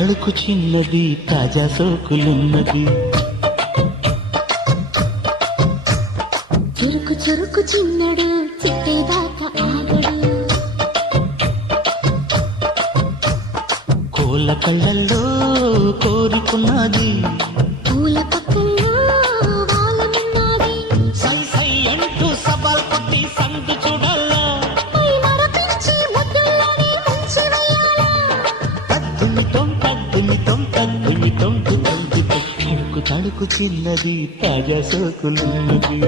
తళుకు చిన్నది తాజా సోకులున్నది. చురుకు చురుకు చిన్నడు చిట్టేదాకా ఆగడు. కోళ్ళ కళ్ళల్లో కోరుకున్నది, పూల పక్కల్లో వాలనున్నది. సై సై అంటూ సవాల్ కొట్టి సందు చూడాలా, పై మరపించి ముద్దుల్లోనే ముంచి వెయ్యాలా. తద్దుమితం తళుకు తళుకు చిన్నది తాజా సోకులున్నది.